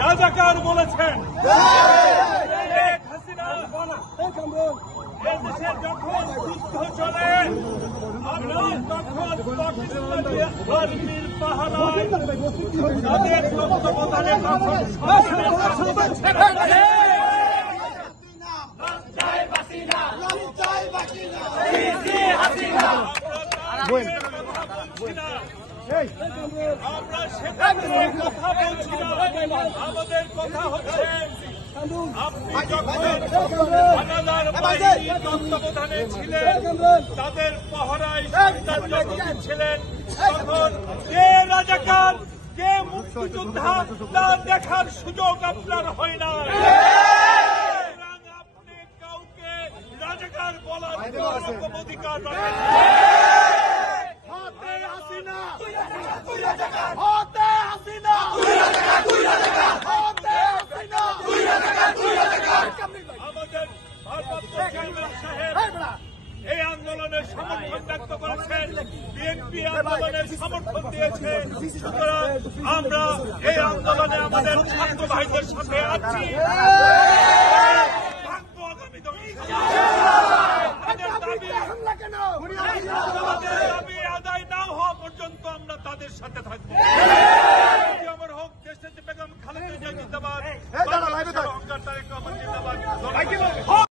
রাজাকার বলেছেন হাসিনা এদেশে যখন যুদ্ধ চলে আমরা তখন পাকিস্তানের আর্মির পাহারায় তাদের তত্ত্বাবধানে আমরা সেখানে কথা বলছি না। আমাদের কথা হচ্ছে আপনি যখন হানাদার বাহিনীর তত্ত্বাবধানে ছিলেন, তাদের পাহারায় ছিলেন, তখন কে রাজাকার কে মুক্তিযোদ্ধা তা দেখার সুযোগ আপনার হয় না। আপনি কাউকে রাজাকার বলার কোন অধিকার রাখেন না। আমাদের ভারপ্রাপ্ত চেয়ারম্যান সাহেব এই আন্দোলনের সমর্থন ব্যক্ত করেছেন, বিএনপি আন্দোলনের সমর্থন দিয়েছে। সুতরাং আমরা এই আন্দোলনে আমাদের ছাত্র ভাইদের সাথে আছি। আগামী দাবি আদায় না হওয়া পর্যন্ত আমরা তাদের সাথে থাকবো।